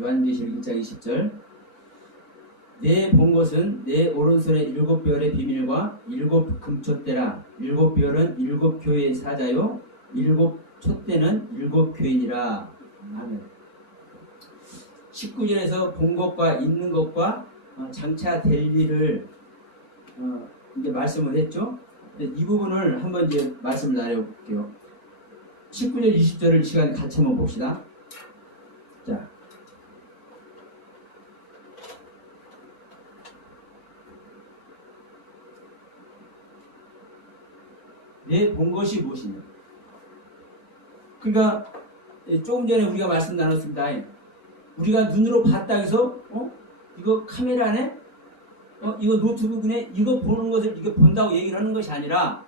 요한계시록 1장 20절. 내 본 것은 내 오른손의 7별의 비밀과 7금촛대라. 7별은 7교회의 사자요 7촛대는 7교인이라. 아멘. 19절에서 본 것과 있는 것과 장차 될 일을 이제 말씀을 했죠. 이 부분을 한번 이제 말씀을 나눠볼게요. 19절 20절을 이 시간 같이 한번 봅시다. 자, 내 본 것이 무엇이냐. 그러니까 조금 전에 우리가 말씀 나눴습니다. 우리가 눈으로 봤다 해서 이거 카메라네? 이거 노트북이네? 이거 보는 것을 이거 본다고 얘기를 하는 것이 아니라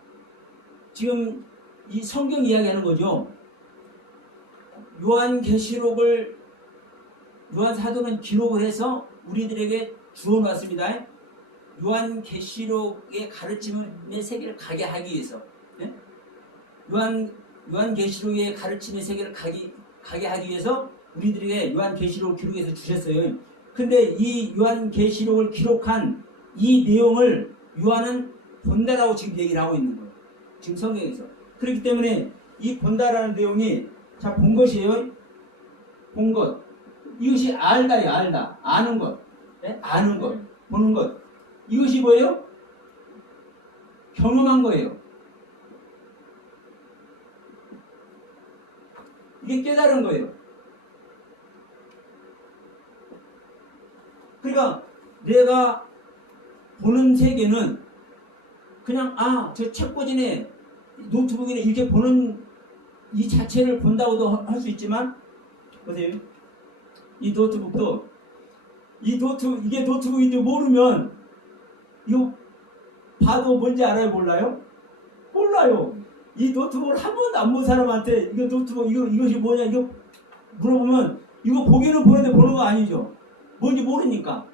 지금 이 성경 이야기하는 거죠. 요한계시록을 요한 사도는 기록을 해서 우리들에게 주어 놨습니다. 요한계시록의 가르침의 세계를 가게 하기 위해서. 네? 요한계시록의 가르침의 세계를 가게 하기 위해서 우리들에게 요한계시록을 기록해서 주셨어요. 근데 이 요한계시록을 기록한 이 내용을 요한은 본다라고 지금 얘기를 하고 있는 거예요. 지금 성경에서. 그렇기 때문에 이 본다라는 내용이 자, 본 것이에요. 본 것. 이것이 알다예요. 알다. 아는 것. 네? 아는 것. 보는 것. 이것이 뭐예요? 경험한 거예요. 이게 깨달은 거예요. 그러니까 내가 보는 세계는 그냥 저 책꽂이네 노트북이네 이렇게 보는 이 자체를 본다고도 할 수 있지만 보세요. 이 노트북도 이게 노트북인지 모르면 이거 봐도 뭔지 알아요? 몰라요? 몰라요. 이 노트북을 한 번도 안 본 사람한테 이거 노트북 이것이 뭐냐 이거 물어보면 이거 보기는 보는데 보는 거 아니죠. 뭔지 모르니까.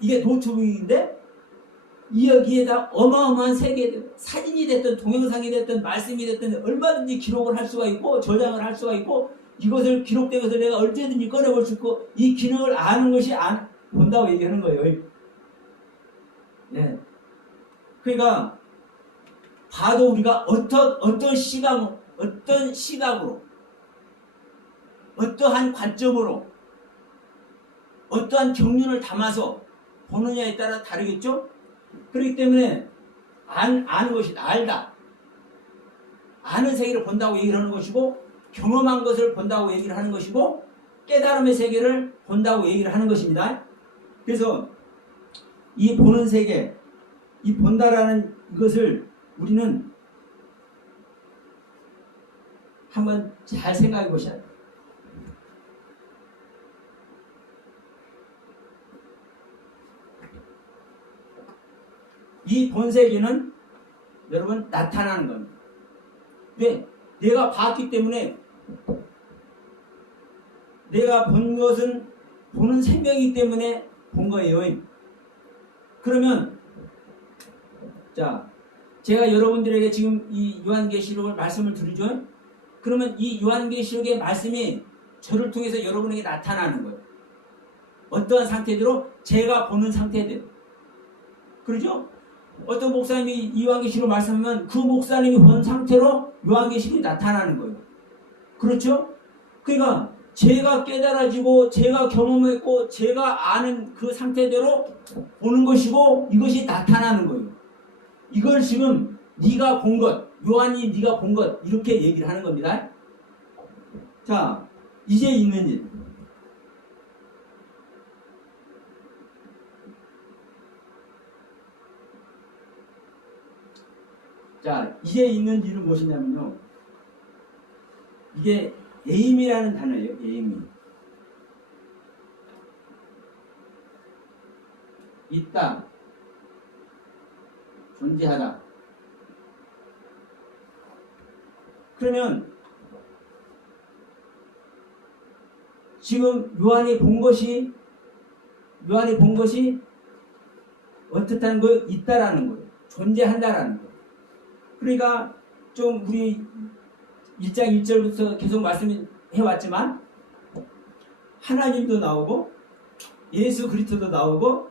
이게 노트북인데 여기에다 어마어마한 세계 사진이 됐든 동영상이 됐든 말씀이 됐든 얼마든지 기록을 할 수가 있고 저장을 할 수가 있고 이것을 기록된 것을 내가 언제든지 꺼내볼 수 있고 이 기능을 아는 것이 본다고 얘기하는 거예요. 네. 그러니까 봐도 우리가 어떤 시각으로 어떠한 관점으로 어떠한 경륜을 담아서 보느냐에 따라 다르겠죠? 그렇기 때문에 아는 것이 알다. 아는 세계를 본다고 얘기를 하는 것이고 경험한 것을 본다고 얘기를 하는 것이고 깨달음의 세계를 본다고 얘기를 하는 것입니다. 그래서 이 보는 세계, 이 본다라는 이것을 우리는 한번 잘 생각해 보셔야 돼요. 이 본세계는 여러분 나타나는 겁니다. 왜? 내가 봤기 때문에 내가 본 것은 보는 생명이기 때문에 본 거예요. 그러면 자, 제가 여러분들에게 지금 이 요한계시록을 말씀을 드리죠. 그러면 이 요한계시록의 말씀이 저를 통해서 여러분에게 나타나는 거예요. 어떠한 상태대로? 제가 보는 상태대로. 그렇죠? 어떤 목사님이 이 요한계시록 말씀하면 그 목사님이 본 상태로 요한계시록이 나타나는 거예요. 그렇죠? 그러니까 제가 깨달아지고 제가 경험했고 제가 아는 그 상태대로 보는 것이고 이것이 나타나는 거예요. 이걸 지금 네가 본 것, 요한이 네가 본 것 이렇게 얘기를 하는 겁니다. 자, 이제 있는 일. 자, 이제 있는 일은 무엇이냐면요. 이게 에임이라는 단어예요. 에임이. 있다. 존재하다. 그러면 지금 요한이 본 것이 어떻다는 거예요? 있다라는 거예요. 존재한다라는 거예요. 그러니까 좀 우리 1장 1절부터 계속 말씀해 왔지만 하나님도 나오고 예수 그리스도도 나오고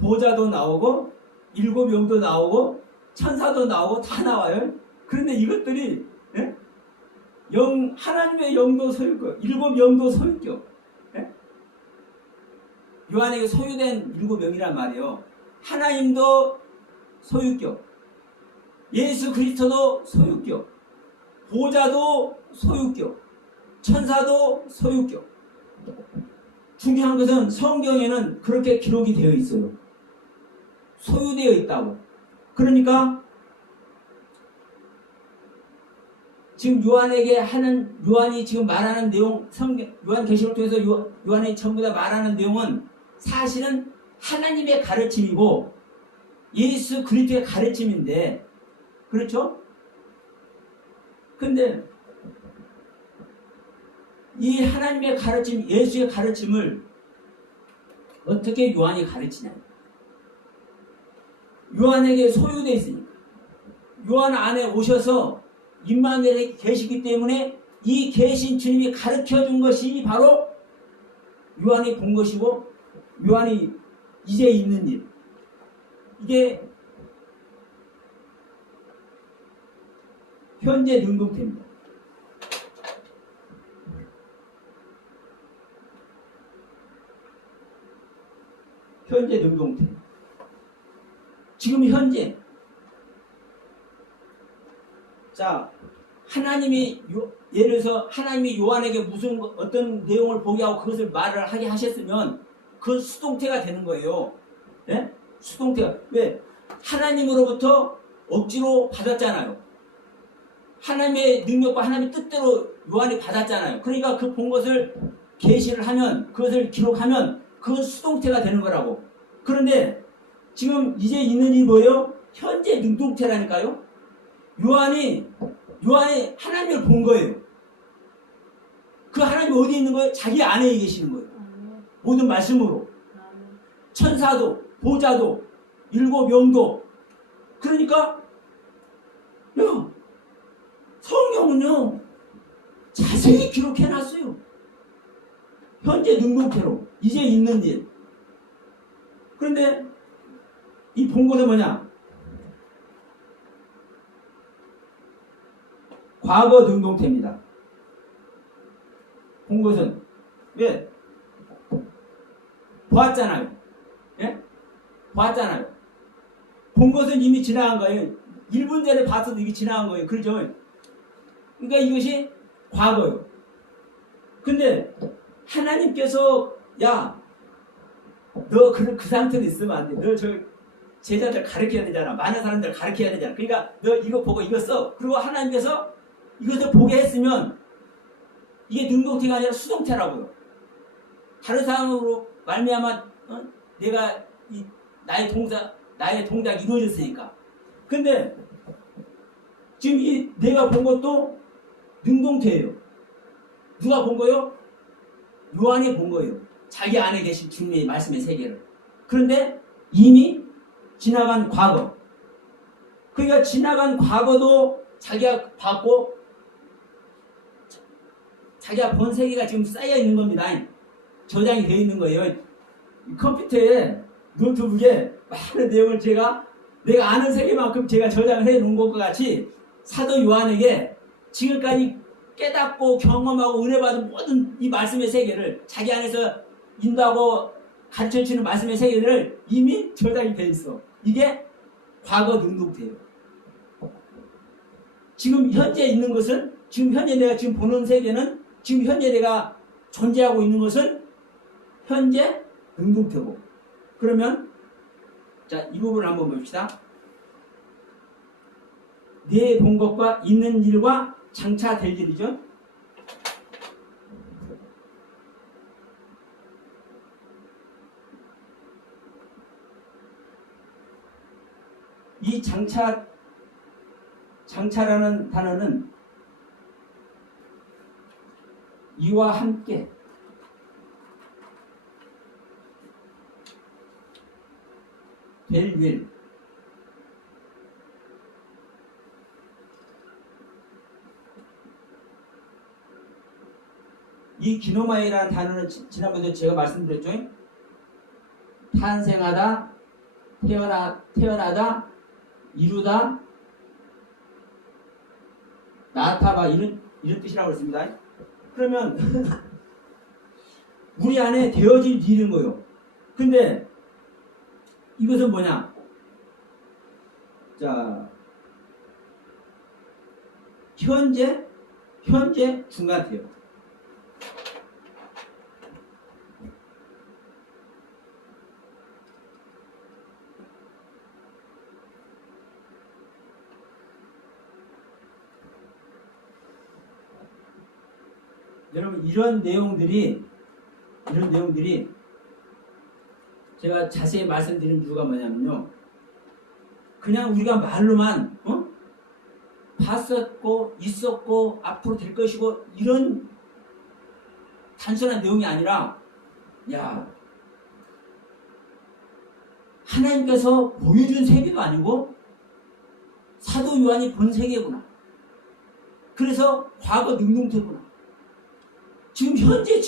보좌도 나오고 일곱 영도 나오고 천사도 나오고 다 나와요. 그런데 이것들이 예? 하나님의 영도 소유격, 일곱 영도 소유격. 예? 요한에게 소유된 일곱 영이란 말이에요. 하나님도 소유격, 예수 그리스도도 소유격, 보좌도 소유격, 천사도 소유격. 중요한 것은 성경에는 그렇게 기록이 되어 있어요. 소유되어 있다고. 그러니까 지금 요한이 지금 말하는 내용, 요한계시록을 통해서 요한이 전부 다 말하는 내용은 사실은 하나님의 가르침이고 예수 그리스도의 가르침인데, 그렇죠? 근데 이 하나님의 가르침, 예수의 가르침을 어떻게 요한이 가르치냐? 요한에게 소유되어 있으니까. 요한 안에 오셔서 임마누엘에 계시기 때문에 이 계신 주님이 가르쳐준 것이 바로 요한이 본 것이고 요한이 이제 있는 일. 이게 현재 능동태입니다. 현재 능동태. 지금 현재. 자, 예를 들어서 하나님이 요한에게 어떤 내용을 보게 하고 그것을 말을 하게 하셨으면 그건 수동태가 되는 거예요. 예? 수동태가. 왜? 하나님으로부터 억지로 받았잖아요. 하나님의 능력과 하나님의 뜻대로 요한이 받았잖아요. 그러니까 그 본 것을 계시를 하면, 그것을 기록하면 그건 수동태가 되는 거라고. 그런데 지금 이제 있는 일이 뭐예요? 현재 능동태라니까요. 요한이 하나님을 본 거예요. 그 하나님이 어디 있는 거예요? 자기 안에 계시는 거예요. 모든 말씀으로. 천사도, 보좌도, 일곱 영도. 그러니까 성경은요 자세히 기록해놨어요. 현재 능동태로 이제 있는 일. 그런데 이 본 것은 뭐냐? 과거 능동태입니다. 본 것은 왜? 보았잖아요. 예? 보았잖아요. 본 것은 이미 지나간 거예요. 1분 전에 봤어도 이게 지나간 거예요. 그렇죠? 그러니까 이것이 과거예요. 근데 하나님께서 너 그 상태로 있으면 안 돼. 너 제자들 가르쳐야 되잖아. 많은 사람들 가르쳐야 되잖아. 그러니까 너 이거 보고 이거 써. 그리고 하나님께서 이것을 보게 했으면 이게 능동태가 아니라 수동태라고요. 다른 사람으로 말미암아 내가 나의 동작이 이루어졌으니까. 근데 지금 내가 본 것도 능동태예요. 누가 본 거예요? 요한이 본 거예요. 자기 안에 계신 주님의 말씀의 세계를. 그런데 이미 지나간 과거. 그러니까 지나간 과거도 자기가 봤고 자기가 본 세계가 지금 쌓여 있는 겁니다. 저장이 되어 있는 거예요. 컴퓨터에, 노트북에 많은 내용을 내가 아는 세계만큼 제가 저장을 해 놓은 것과 같이 사도 요한에게 지금까지 깨닫고 경험하고 은혜받은 모든 이 말씀의 세계를 자기 안에서 인도하고 가르쳐주는 말씀의 세계를 이미 저장이 돼 있어. 이게 과거 능동태예요. 지금 현재 있는 것은, 지금 현재 내가 지금 보는 세계는, 지금 현재 내가 존재하고 있는 것은 현재 능동태고. 그러면 자, 이 부분을 한번 봅시다. 내 본 것과 있는 일과 장차 될 일이죠. 이 장차라는 단어는 이와 함께 될 일, 이 기노마이라는 단어는 지난번에 제가 말씀드렸죠. 탄생하다, 태어나다, 이루다, 나타봐 이런 뜻이라고 했습니다. 그러면 우리 안에 되어질 일인 거예요. 근데 이것은 뭐냐? 자, 현재 중간태요. 여러분 이런 내용들이 제가 자세히 말씀드린 이유가 뭐냐면요. 그냥 우리가 말로만 봤었고 있었고 앞으로 될 것이고 이런 단순한 내용이 아니라 야 하나님께서 보여준 세계도 아니고 사도 요한이 본 세계구나. 그래서 과거 능동태구나. 지금 현재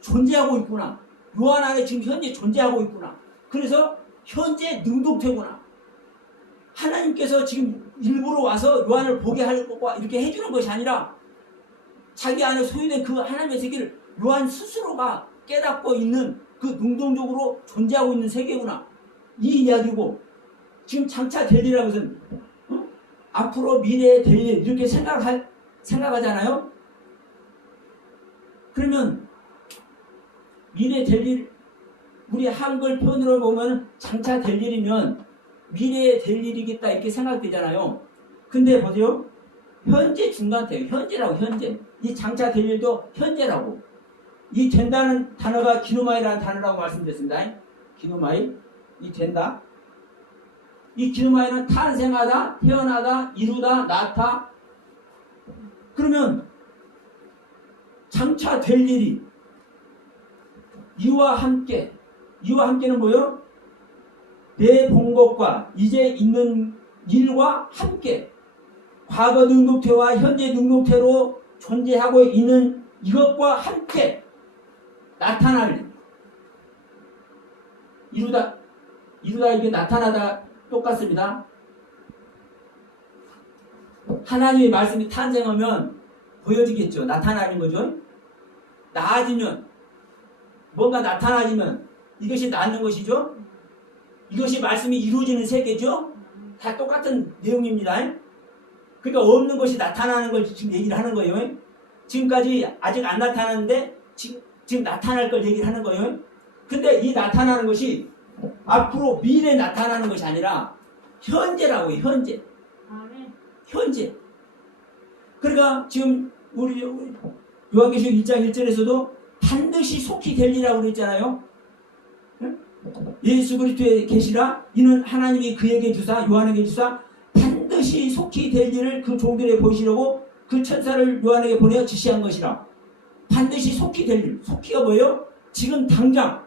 존재하고 있구나. 요한 안에 지금 현재 존재하고 있구나. 그래서 현재 능동태구나. 하나님께서 지금 일부러 와서 요한을 보게 하려고 이렇게 해주는 것이 아니라 자기 안에 소유된 그 하나님의 세계를 요한 스스로가 깨닫고 있는 그 능동적으로 존재하고 있는 세계구나. 이 이야기고 지금 장차 될 일이라는 것은 앞으로 미래에 될 일 이렇게 생각하잖아요. 그러면 미래에 될 일, 우리 한글 표현으로 보면 장차 될 일이면 미래에 될 일이겠다 이렇게 생각되잖아요. 근데 보세요. 현재 중간태예요. 현재라고 현재. 이 장차 될 일도 현재라고. 이 된다는 단어가 기노마이라는 단어라고 말씀드렸습니다. 기노마이. 이 된다. 이 기노마이는 탄생하다, 태어나다, 이루다, 나타. 그러면 장차 될 일이 이와 함께는 뭐예요? 내 본 것과 이제 있는 일과 함께 과거 능동태와 현재 능동태로 존재하고 있는 이것과 함께 나타날 일. 이루다 이게 나타나다 똑같습니다. 하나님의 말씀이 탄생하면 보여지겠죠. 나타나는 거죠. 나아지면 뭔가 나타나지면 이것이 낫는 것이죠. 이것이 말씀이 이루어지는 세계죠. 다 똑같은 내용입니다. 그러니까 없는 것이 나타나는 걸 지금 얘기를 하는 거예요. 지금까지 아직 안 나타났는데 지금 나타날 걸 얘기를 하는 거예요. 근데 이 나타나는 것이 앞으로 미래에 나타나는 것이 아니라 현재라고요. 현재. 현재. 그러니까 지금 우리 요한계시록 1장 1절에서도 반드시 속히 될 일이라고 그랬잖아요. 예수 그리스도의 계시라 이는 하나님이 그에게 주사 요한에게 주사 반드시 속히 될 일을 그 종들에게 보이시려고 그 천사를 요한에게 보내어 지시한 것이라. 반드시 속히 될 일. 속히가 뭐예요? 지금 당장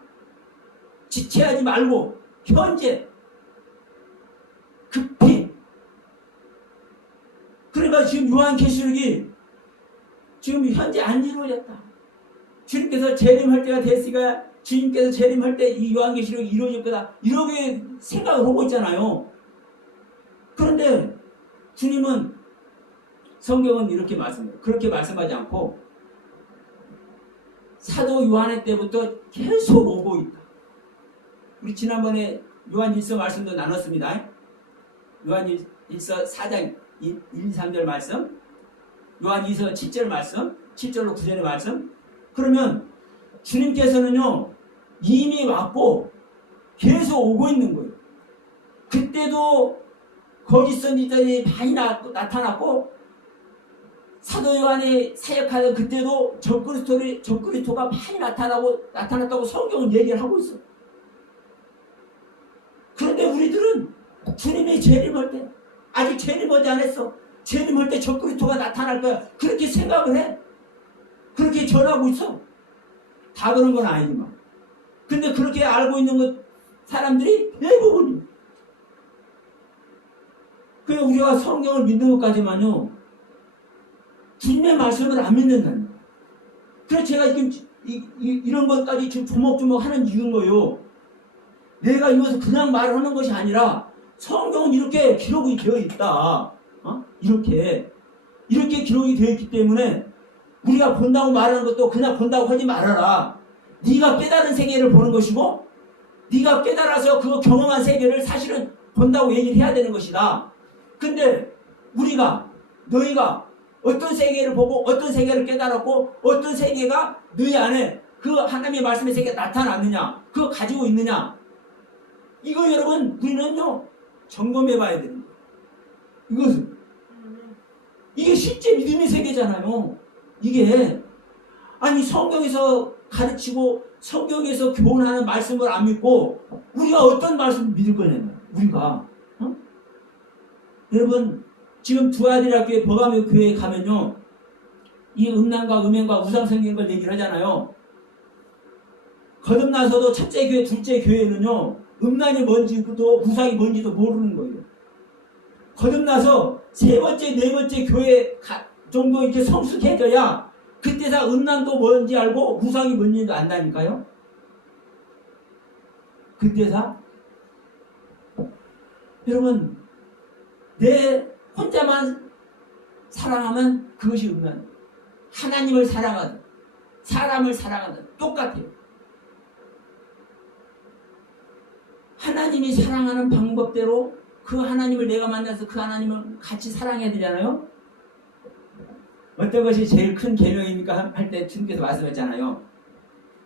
지체하지 말고 현재 급히. 그러니까 지금 요한계시록이 지금 현재 안 이루어졌다. 주님께서 재림할 때가 됐으니까 주님께서 재림할 때 이 요한계시록이 이루어질 거다. 이렇게 생각을 하고 있잖아요. 그런데 주님은 성경은 이렇게 말씀해요. 그렇게 말씀하지 않고 사도 요한의 때부터 계속 오고 있다. 우리 지난번에 요한일서 말씀도 나눴습니다. 요한일서 4장 1, 2, 3절 말씀, 요한일서 7절 말씀, 7절로 9절의 말씀. 그러면 주님께서는요 이미 왔고 계속 오고 있는 거예요. 그때도 거짓 선지자들이 많이 나타났고 사도 요한이 사역하던 그때도 적그리스도가 많이 나타났다고 성경은 얘기를 하고 있어요. 그런데 우리들은 주님이 재림할 때 아직 재림하지 않았어. 재림할 때 적그리스도가 나타날 거야. 그렇게 생각을 해. 그렇게 전하고 있어. 다 그런 건 아니지만. 근데 그렇게 알고 있는 것 사람들이 대부분이에요. 그냥 우리가 성경을 믿는 것까지만요. 주님의 말씀을 안 믿는다는 거예요. 그래서 제가 지금 이런 것까지 지금 조목조목 하는 이유인 거예요. 내가 이것을 그냥 말하는 것이 아니라 성경은 이렇게 기록이 되어 있다. 이렇게 기록이 되어 있기 때문에 우리가 본다고 말하는 것도 그냥 본다고 하지 말아라. 네가 깨달은 세계를 보는 것이고 네가 깨달아서 그 경험한 세계를 사실은 본다고 얘기를 해야 되는 것이다. 근데 너희가 어떤 세계를 보고 어떤 세계를 깨달았고 어떤 세계가 너희 안에 그 하나님의 말씀의 세계가 나타났느냐, 그거 가지고 있느냐, 이거 여러분 우리는요 점검해 봐야 되는 거예요. 이것은 이게 실제 믿음의 세계잖아요. 이게 아니 성경에서 가르치고 성경에서 교훈하는 말씀을 안 믿고 우리가 어떤 말씀을 믿을 거냐면 우리가 여러분 지금 두아디락교회 버가모 교회에 가면요 이 음란과 음행과 우상성경을 얘기를 하잖아요. 거듭나서도 첫째 교회 둘째 교회는요 음란이 뭔지도 우상이 뭔지도 모르는 거예요. 거듭나서 세 번째 네 번째 교회 정도 이렇게 성숙해져야 그때서 음란도 뭔지 알고 우상이 뭔지도 안다니까요. 그때서 여러분 내 혼자만 사랑하면 그것이 음란. 하나님을 사랑하든 사람을 사랑하든 똑같아요. 하나님이 사랑하는 방법대로 그 하나님을 내가 만나서 그 하나님을 같이 사랑해야 되잖아요. 어떤 것이 제일 큰 계명입니까? 할 때 주님께서 말씀했잖아요.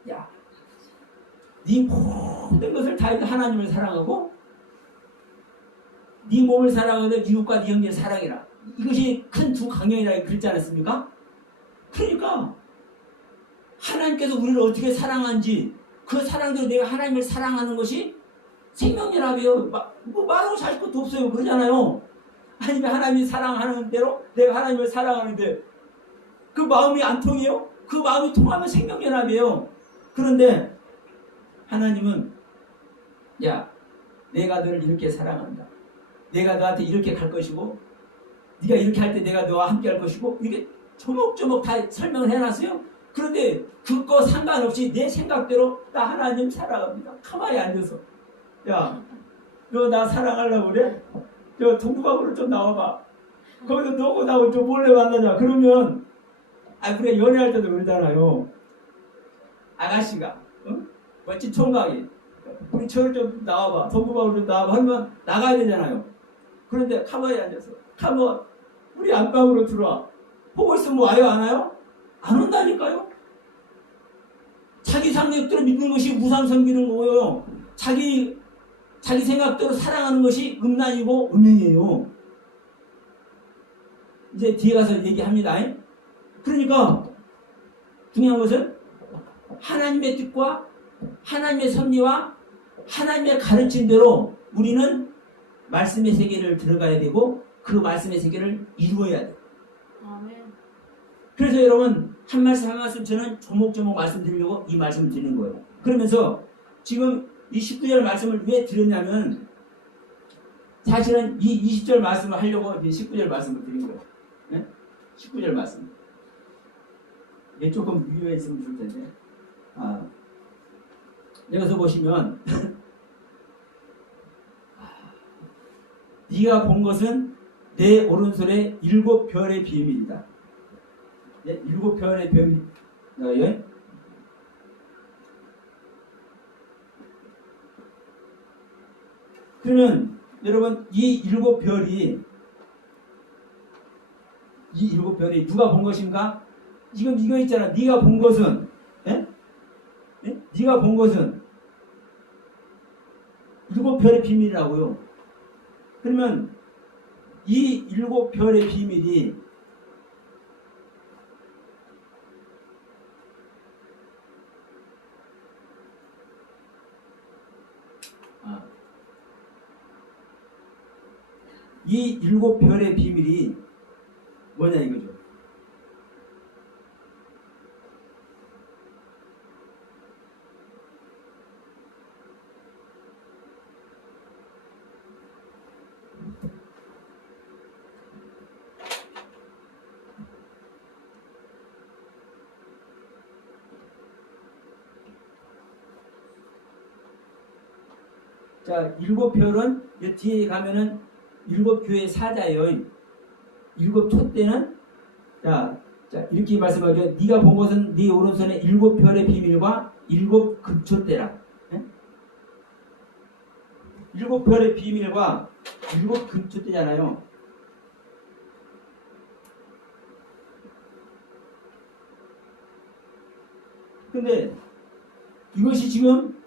야, 네 모든 것을 다 하나님을 사랑하고 네 몸을 사랑하되 이웃과 네 형제를 사랑해라. 이것이 큰 두 강령이라고 그랬지 않았습니까? 그러니까 하나님께서 우리를 어떻게 사랑하는지 그 사랑대로 내가 하나님을 사랑하는 것이 생명이라며요. 말하고 살 것도 없어요. 그러잖아요. 아니 하나님이 사랑하는 대로 내가 하나님을 사랑하는데 그 마음이 안 통해요? 그 마음이 통하면 생명연합이에요. 그런데 하나님은 야 내가 너를 이렇게 사랑한다. 내가 너한테 이렇게 갈 것이고 네가 이렇게 할 때 내가 너와 함께 할 것이고 이게 조목조목 다 설명을 해놨어요. 그런데 그거 상관없이 내 생각대로 나 하나님 사랑합니다. 가만히 앉아서 야 너 나 사랑하려고 그래? 저 동두방으로 좀 나와봐. 거기서 너고 나하고 좀 몰래 만나자. 그러면 우리가 연애할 때도 그러잖아요. 아가씨가 멋진 총각이 우리 저를 좀 나와봐. 동두방으로 좀 나와봐 하면 나가야 되잖아요. 그런데 가만히 앉아서 가만 우리 안방으로 들어와. 보고 있으면 와요 안 와요? 안 온다니까요. 자기 상력대로 믿는 것이 우상 섬기는 거고요. 자기 생각대로 사랑하는 것이 음란이고 음행이에요. 이제 뒤에 가서 얘기합니다. 그러니까 중요한 것은 하나님의 뜻과 하나님의 섭리와 하나님의 가르침대로 우리는 말씀의 세계를 들어가야 되고 그 말씀의 세계를 이루어야 돼요. 아멘. 그래서 여러분 한 말씀 한 말씀 저는 조목조목 말씀드리려고 이 말씀을 드리는 거예요. 그러면서 지금 이 19절 말씀을 왜 드렸냐면 사실은 이 20절 말씀을 하려고 이제 19절 말씀을 드린 거예요. 네? 19절 말씀. 이게 조금 유효해 있으면 좋을 텐데. 여기서 보시면 네가 본 것은 내 오른손에 7별의 비밀이다. 네? 7별의 비밀. 예? 그러면 여러분 이 7별이 누가 본 것인가? 지금 이거 있잖아. 네가 본 것은 네가 본 것은 7별의 비밀이라고요. 그러면 이 7별의 비밀이 이 7별의 비밀이 뭐냐 이거죠. 자, 일곱 별은 뒤에 가면은 일곱 교회 사자예요. 일곱 촛대는 자 이렇게 말씀하죠. 네가 본 것은 네 오른손에 일곱 별의 비밀과 일곱 금촛대라. 예? 일곱 별의 비밀과 일곱 금촛대잖아요. 근데 이것이 지금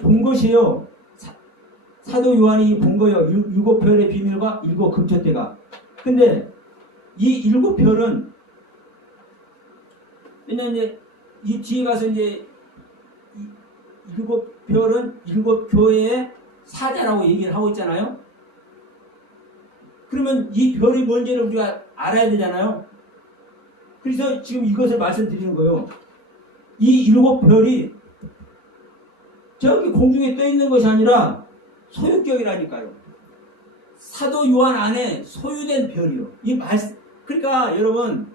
본 것이에요. 사도 요한이 본 거예요. 일곱 별의 비밀과 일곱 금촛대가. 근데 이 일곱 별은 왜냐면 이제 이 뒤에 가서 이제 일곱 별은 일곱 교회의 사자라고 얘기를 하고 있잖아요. 그러면 이 별이 뭔지를 우리가 알아야 되잖아요. 그래서 지금 이것을 말씀드리는 거예요. 이 일곱 별이 저기 공중에 떠 있는 것이 아니라 소유격이라니까요. 사도 요한 안에 소유된 별이요. 그러니까 여러분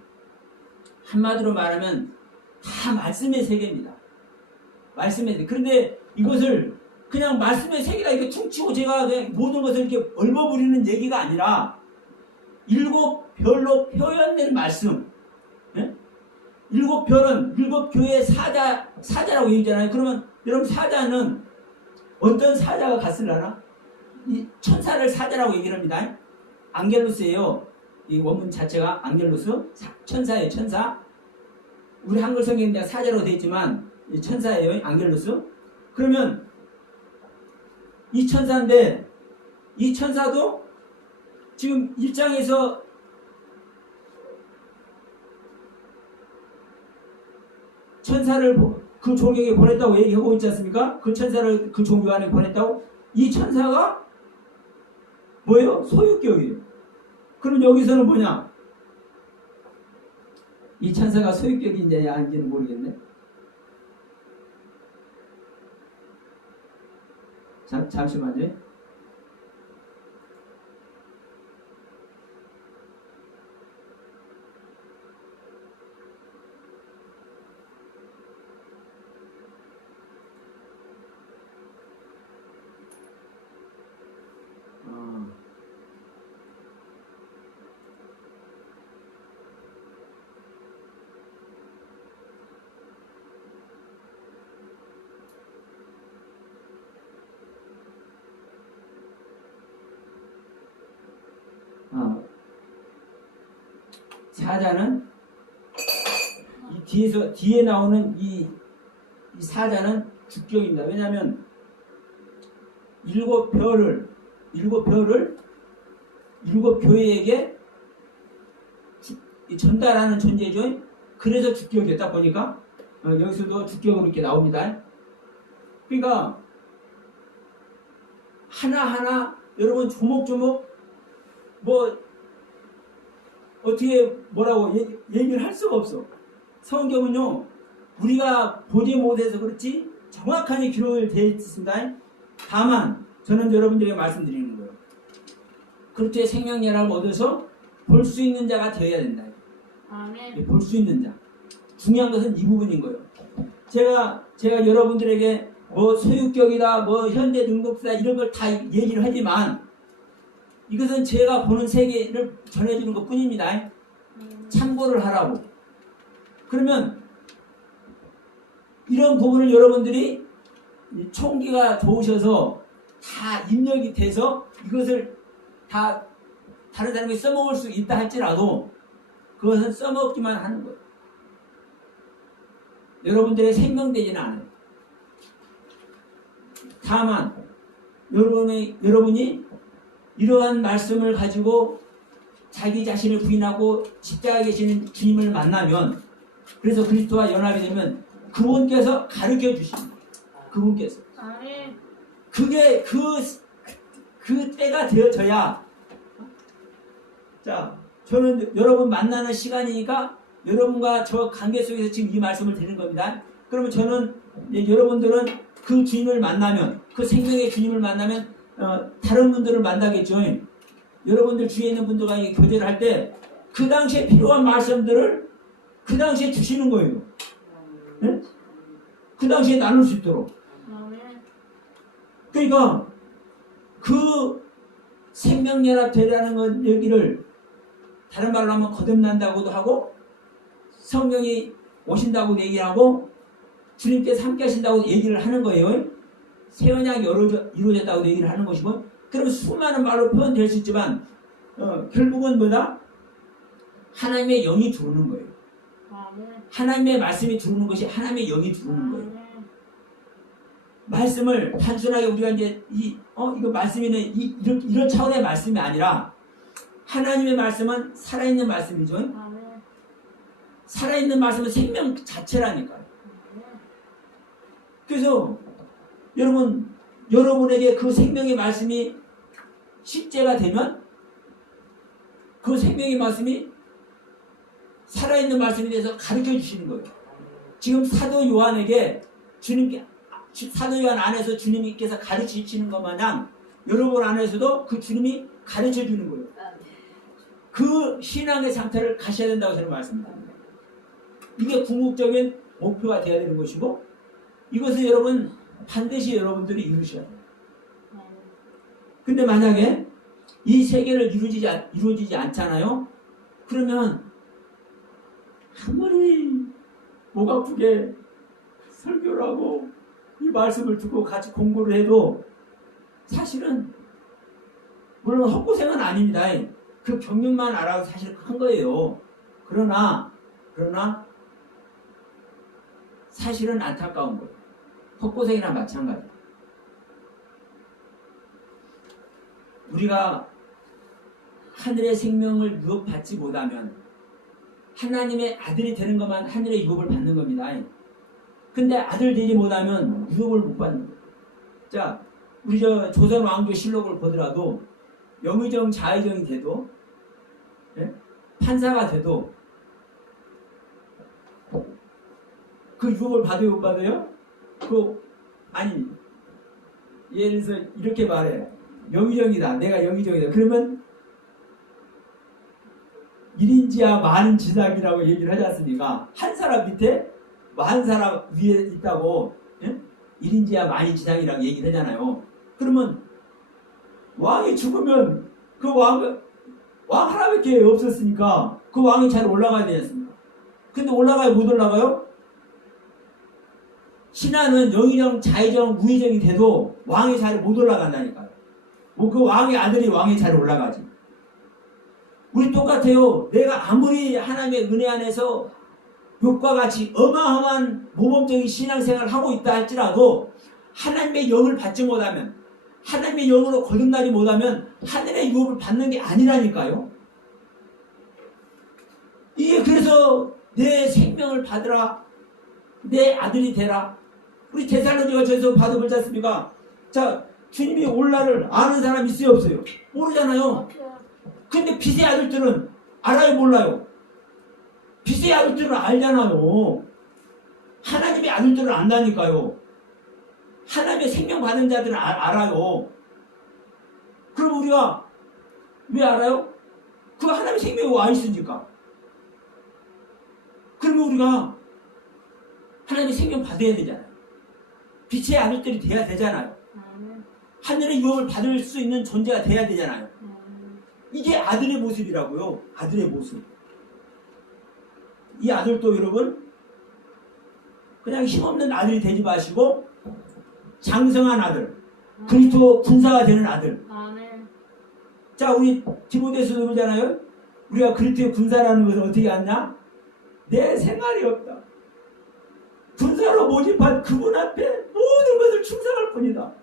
한마디로 말하면 다 말씀의 세계입니다. 말씀의 세계. 그런데 이것을 그냥 말씀의 세계라 이렇게 퉁치고 제가 모든 것을 이렇게 얽어버리는 얘기가 아니라 일곱 별로 표현된 말씀. 예? 일곱 별은 일곱 교회의 사자라고 얘기하잖아요. 그러면 여러분 사자는 어떤 사자가 갔을라나? 이 천사를 사자라고 얘기를 합니다. 앙겔루스예요. 이 원문 자체가 앙겔루스 천사예요. 천사. 우리 한글 성경에 사자로 되어 있지만 천사예요. 앙겔루스. 그러면 이 천사인데 이 천사도 지금 1장에서 천사를 그 종에게 보냈다고 얘기하고 있지 않습니까? 그 천사를 그 종 요한에게 보냈다고. 이 천사가 뭐예요? 소유격이에요. 그럼 여기서는 뭐냐? 이 천사가 소유격인지 아닌지는 모르겠네. 잠시만요. 사자는 뒤에 나오는 이 사자는 주격입니다. 왜냐하면 일곱 별을 일곱 교회에게 전달하는 존재죠. 그래서 주격이었다 보니까 여기서도 주격으로 이렇게 나옵니다. 그러니까 하나하나 여러분 조목조목 어떻게 뭐라고 얘기를 할 수가 없어. 성경은요 우리가 보지 못해서 그렇지 정확하게 기록을 되어 있습니다. 다만 저는 여러분들에게 말씀드리는 거예요. 그렇게 생명연합을 얻어서 볼 수 있는 자가 되어야 된다. 아멘. 볼 수 있는 자. 중요한 것은 이 부분인 거예요. 제가 여러분들에게 소유격이다, 현대 능력이다 이런 걸 다 얘기를 하지만 이것은 제가 보는 세계를 전해주는 것 뿐입니다. 참고를 하라고. 그러면 이런 부분을 여러분들이 총기가 좋으셔서 다 입력이 돼서 이것을 다 다른 사람이 써먹을 수 있다 할지라도 그것은 써먹기만 하는 거예요. 여러분들의 생명되지는 않아요. 다만 여러분이 이러한 말씀을 가지고 자기 자신을 부인하고 십자가에 계시는 주님을 만나면 그래서 그리스도와 연합이 되면 그분께서 가르쳐 주십니다. 그분께서. 그게 그 때가 되어져야 자 저는 여러분 만나는 시간이니까 여러분과 저 관계 속에서 지금 이 말씀을 드리는 겁니다. 그러면 저는 여러분들은 그 주님을 만나면 그 생명의 주님을 만나면 다른 분들을 만나겠죠. 여러분들 주위에 있는 분들과 교제를 할 때 그 당시에 필요한 말씀들을 그 당시에 주시는 거예요. 네? 그 당시에 나눌 수 있도록. 그러니까 그 생명연합회라는 건 여기를 다른 말로 하면 거듭난다고도 하고 성령이 오신다고 얘기하고 주님께서 함께 하신다고 얘기를 하는 거예요. 새 언약이 이루어졌다고 얘기를 하는 것이고, 그러면 수많은 말로 표현될 수 있지만 결국은 뭐다? 하나님의 영이 들어오는 거예요. 하나님의 말씀이 들어오는 것이 하나님의 영이 들어오는 거예요. 말씀을 단순하게 우리가 이제 이거 말씀이는 이런 차원의 말씀이 아니라 하나님의 말씀은 살아있는 말씀이죠. 살아있는 말씀은 생명 자체라니까요. 그래서 여러분에게 그 생명의 말씀이 실제가 되면 그 생명의 말씀이 살아있는 말씀에 대해서 가르쳐 주시는 거예요. 지금 사도 요한에게 사도 요한 안에서 주님께서 가르치시는 것 마냥 여러분 안에서도 그 주님이 가르쳐 주는 거예요. 그 신앙의 상태를 가셔야 된다고 저는 말씀드립니다. 이게 궁극적인 목표가 되어야 되는 것이고, 이것을 여러분 반드시 여러분들이 이루셔야 돼요. 근데 만약에 이 세계를 이루어지지 않잖아요? 그러면 아무리 목 아프게 설교를 하고 이 말씀을 듣고 같이 공부를 해도 사실은 물론 헛고생은 아닙니다. 그 경륜만 알아도 사실 큰 거예요. 그러나 사실은 안타까운 거예요. 헛고생이나 마찬가지. 우리가 하늘의 생명을 유업받지 못하면 하나님의 아들이 되는 것만 하늘의 유업을 받는 겁니다. 근데 아들 되지 못하면 유업을 못 받는 거예요. 자, 우리 조선 왕조 실록을 보더라도 영의정 자의정이 돼도 판사가 돼도 그 유업을 받아요, 못 받아요? 아니, 예를 들어서 이렇게 말해. 영의정이다. 내가 영의정이다. 그러면 1인지하 만인지상이라고 얘기를 하지 않습니까? 한 사람 밑에 만 사람 위에 있다고 1인지하 만인지상이라고 얘기를 하잖아요. 그러면 왕이 죽으면 그 왕 하나밖에 없었으니까 그 왕이 잘 올라가야 되지 않습니까? 근데 올라가요, 못 올라가요? 신하는 영의정, 자의정, 우의정이 돼도 왕의 자리에 못 올라간다니까요. 그 왕의 아들이 왕의 자리에 올라가지. 우리 똑같아요. 내가 아무리 하나님의 은혜 안에서 욕과 같이 어마어마한 모범적인 신앙생활을 하고 있다 할지라도 하나님의 영을 받지 못하면, 하나님의 영으로 거듭나지 못하면 하늘의 유업을 받는 게 아니라니까요. 이게 그래서 내 생명을 받으라, 내 아들이 되라. 우리 데살로니가 전서 받아보지 않습니까? 자, 주님이 올 날을 아는 사람 있어요, 없어요? 모르잖아요. 근데 빛의 아들들은 알아요, 몰라요? 빛의 아들들은 알잖아요. 하나님의 아들들은 안다니까요. 하나님의 생명 받은 자들은 알아요. 그럼 우리가 왜 알아요? 그 하나님의 생명이 와 있으니까. 그러면 우리가 하나님의 생명 받아야 되잖아요. 빛의 아들들이 돼야 되잖아요. 하늘의 유업을 받을 수 있는 존재가 돼야 되잖아요. 이게 아들의 모습이라고요. 아들의 모습. 이 아들도 여러분 그냥 힘없는 아들이 되지 마시고 장성한 아들, 그리스도 군사가 되는 아들. 자, 우리 디모데서도 그러잖아요. 우리가 그리스도의 군사라는 것을 어떻게 아냐? 내 생활이 없다. 군사로 모집한 그분 앞에 모든 것을 충성할 뿐이다.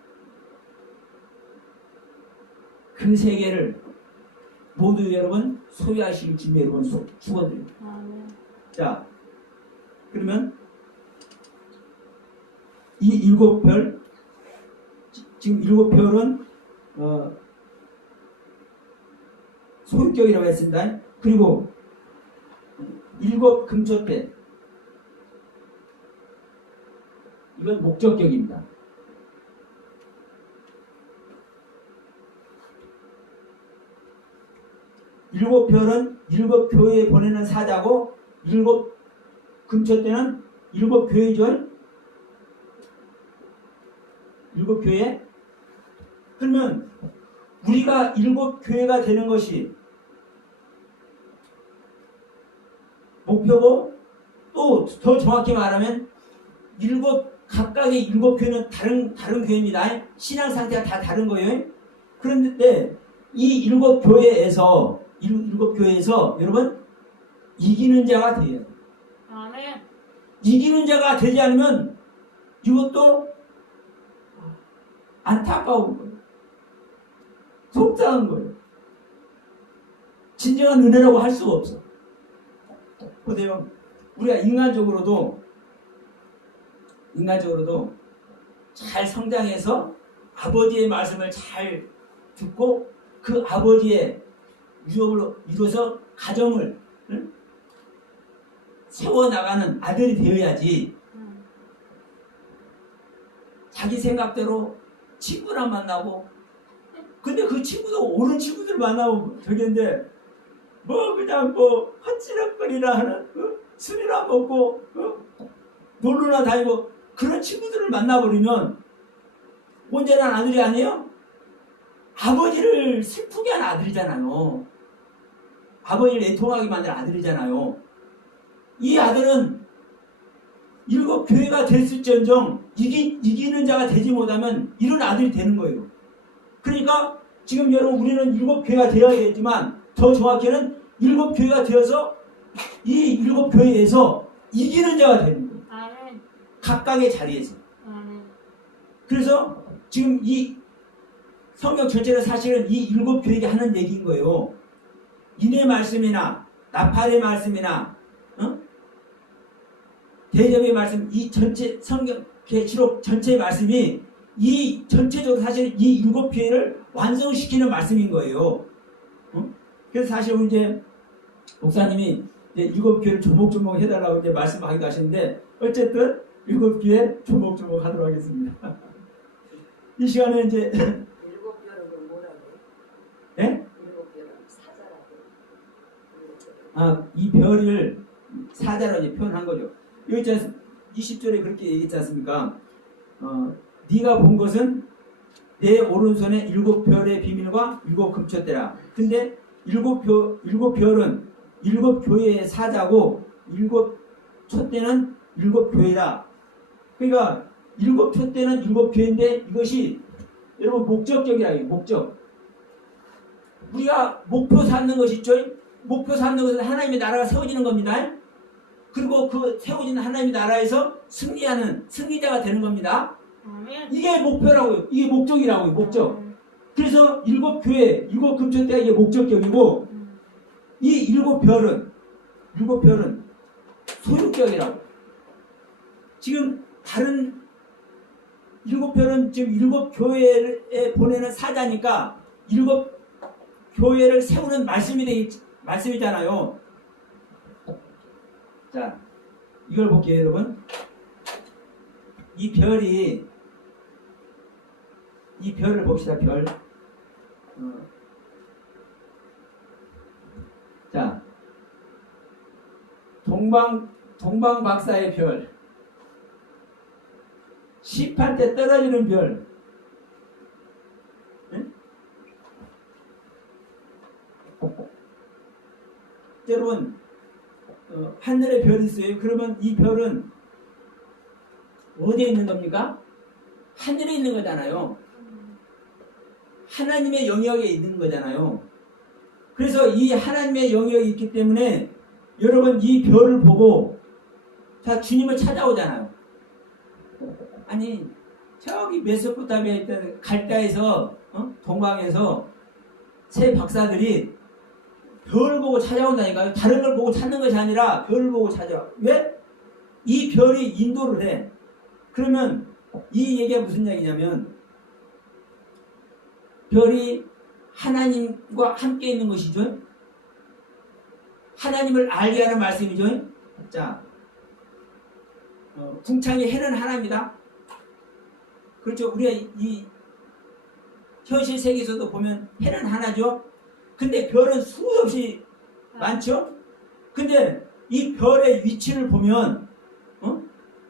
그 세계를 모두 여러분 소유하실 준비 여러분 축원드립니다. 자, 그러면 이 7별, 지금 7별은 소유격이라고 했습니다. 그리고 7 금초대, 이건 목적격입니다. 7별은 7 교회에 보내는 사자고, 7 금초대는 7 교회죠. 7 교회. 그러면 우리가 일곱 교회가 되는 것이 목표고, 또 더 정확히 말하면 각각의 일곱 교회는 다른 교회입니다. 신앙 상태가 다 다른 거예요. 그런데 이 일곱 교회에서 여러분 이기는 자가 돼요. 아멘. 이기는 자가 되지 않으면 이것도 안타까운 거예요. 속상한 거예요. 진정한 은혜라고 할 수가 없어. 보세요. 우리가 인간적으로도 잘 성장해서 아버지의 말씀을 잘 듣고 그 아버지의 유업을 이루어서 가정을 세워나가는 아들이 되어야지, 자기 생각대로 친구나 만나고, 근데 그 친구도 옳은 친구들 만나고 되겠는데 그냥 헛지럭거리나 하는 술이나 먹고 놀러나 다니고 그런 친구들을 만나버리면 온전한 아들이 아니에요? 아버지를 슬프게 한 아들이잖아요. 아버지를 애통하게 만든 아들이잖아요. 이 아들은 일곱 교회가 됐을지언정 이기는 자가 되지 못하면 이런 아들이 되는 거예요. 그러니까 지금 여러분 우리는 일곱 교회가 되어야겠지만 더 정확히는 일곱 교회가 되어서 이 일곱 교회에서 이기는 자가 되는 거예요. 아멘. 각각의 자리에서. 아멘. 그래서 지금 이 성경 전체는 사실은 이 일곱 교회에게 하는 얘기인 거예요. 인의 말씀이나 나팔의 말씀이나 대접의 말씀, 이 전체 성경 계시록 전체의 말씀이 이 전체적으로 사실 이 일곱 교회를 완성시키는 말씀인 거예요. 그래서 사실 우리 이제 목사님이 이제 일곱 교회를 조목조목 해달라고 이제 말씀하기도 하시는데, 어쨌든 일곱 교회 조목조목 하도록 하겠습니다. 이 시간에 이제 일곱 별은 뭐라고 해요? 네? 일곱 별은 사자라고. 이 별을 사자로 이제 표현한 거죠. 여기 20절에 그렇게 얘기했지 않습니까? 네가 본 것은 내 오른손에 일곱 별의 비밀과 일곱 금초대라. 근데 일곱 별은 일곱 교회의 사자고 일곱 촛대는 일곱 교회다. 그러니까 일곱 촛대는 일곱 교회인데 이것이 여러분 목적적이라요. 목적. 우리가 목표 삼는 것이 있죠. 목표 삼는 것은 하나님의 나라가 세워지는 겁니다. 그리고 그 세워지는 하나님의 나라에서 승리하는 승리자가 되는 겁니다. 아멘. 이게 목표라고요. 이게 목적이라고요. 목적. 그래서 일곱 교회, 일곱 금초대가 이게 목적격이고, 이 일곱 별은 소유격이라고. 지금 다른 일곱 별은 지금 일곱 교회에 보내는 사자니까 일곱 교회를 세우는 말씀이잖아요. 자, 이걸 볼게요, 여러분. 이 별을 봅시다, 별. 자, 동방박사의 별. 시판 때 떨어지는 별. 네? 여러분, 하늘에 별이 있어요. 그러면 이 별은 어디에 있는 겁니까? 하늘에 있는 거잖아요. 하나님의 영역에 있는 거잖아요. 그래서 이 하나님의 영역이 있기 때문에 여러분 이 별을 보고 다 주님을 찾아오잖아요. 아니 저기 메소포타미아에 있던 갈대에서 동방에서 세 박사들이 별을 보고 찾아온다니까요. 다른 걸 보고 찾는 것이 아니라 별을 보고 찾아와. 왜? 이 별이 인도를 해. 그러면 이 얘기가 무슨 얘기냐면 별이 하나님과 함께 있는 것이죠. 하나님을 알게 하는 말씀이죠. 자, 궁창의 해는 하나입니다. 그렇죠. 우리가 이 현실 세계에서도 보면 해는 하나죠. 근데 별은 수없이 많죠. 근데 이 별의 위치를 보면